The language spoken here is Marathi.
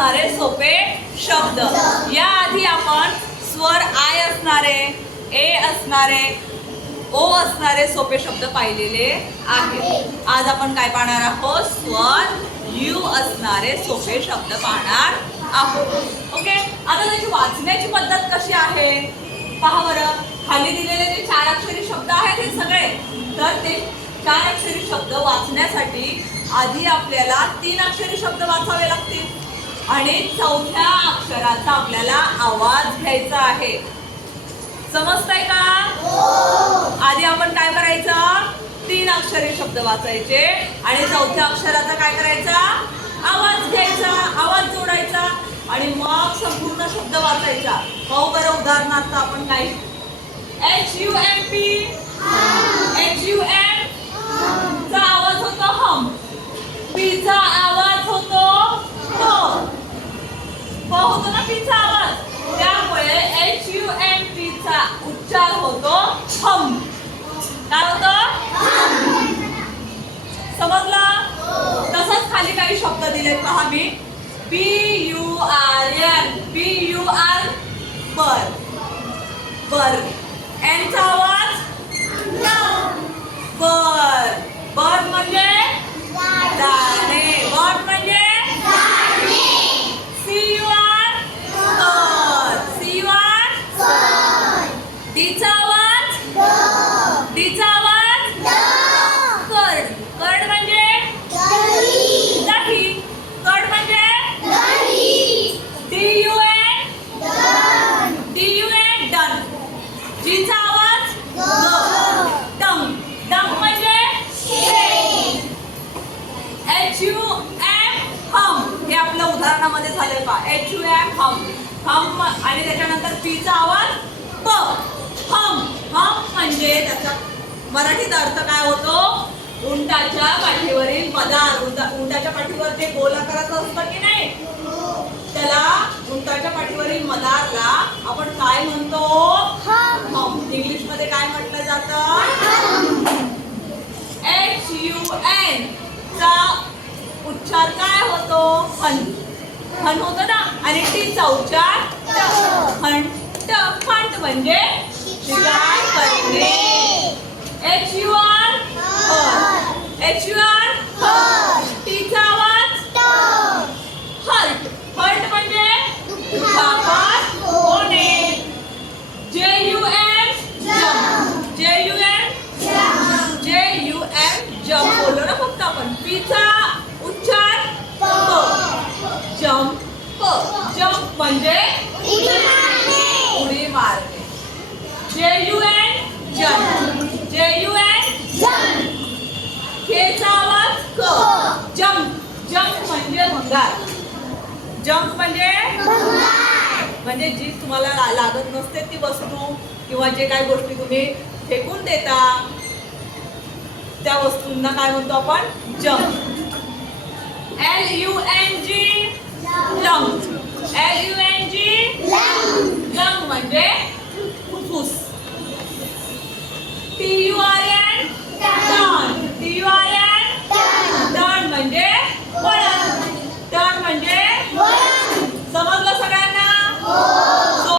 असणारे सोपे शब्द. या आधी आपण स्वर आय असणारे ए असणारे ओ असणारे सोपे शब्द पाहिलेले आहेत. आज आपण काय पाहणार आहोत? स्वर यू असणारे सोपे शब्द पाहणार आहोत. ओके? आता त्याची वाचण्याची पद्धत कशी आहे? पहा बरं. खाली दिलेले जे चार अक्षरी शब्द आहेत हे सगळे तर ते चार अक्षरी शब्द वाचण्यासाठी आधी आपल्याला तीन अक्षरी शब्द वाचावे लागतील. आणि चौथ्या अक्षराचा आपल्याला आवाज घ्यायचा आहे. समजतंय का? आधी आपण काय करायचं? तीन अक्षरे शब्द वाचायचे आणि चौथ्या अक्षराचा काय करायचा? आवाज घ्यायचा आवाज जोडायचा आणि मग संपूर्ण शब्द वाचायचा. पाहू बरं उदाहरणार्थ आपण काय H U M P H U M होतो आवाज. त्यामुळे एच यू एम पी चा उच्चार होतो हम काय होतो? समजला? तसंच खाली काही शब्द दिलेत पहा मी. P U R N P U R बर. बर. एनचा चा आवाज बर बर म्हणजे दाणे बर म्हणजे सी यू आर कर सी यू आर डीचा आवाज डीचा आवाज कर्ड कर्ड म्हणजे दही कर्ड म्हणजे D U N D U N dun जीचा आवाज ग डंग डंग म्हणजे एच यू एम हम हे आपल्या उदाहरणामध्ये झालंय पा H U M hum hum आणि त्याच्यानंतर पीचा आवाज प हम हम म्हणजे त्याचा मराठीत अर्थ काय होतो? उंटाच्या पाठीवरील पदार उंटा उंटाच्या पाठीवर ते गोल आकाराचं असतं की नाही? त्याला उंटाच्या पाठीवरील मदारला आपण काय म्हणतो? हम. इंग्लिशमध्ये काय म्हटलं जातं? एच यू एन चा उच्चार काय होतो? हन. हन होतो ना आणि टीचा उच्चार. हंट फंट म्हणजे शिकार करणे H U R H U R टीचा आवाज हर्ट हर्ट म्हणजे दुखापत होणे जे U M jum J U M J U M jum बोललो ना फक्त आपण पीचा उच्चार प जम्प जम्प म्हणजे उडी मारणे. जे यू एन जन. जे यू एन केचा आवाज क. जंप जंप म्हणजे भंगार. जंप म्हणजे म्हणजे जी तुम्हाला लागत नसते ती वस्तू किंवा जे काही गोष्टी तुम्ही फेकून देता त्या वस्तूंना काय म्हणतो आपण? Jump L U N lung L U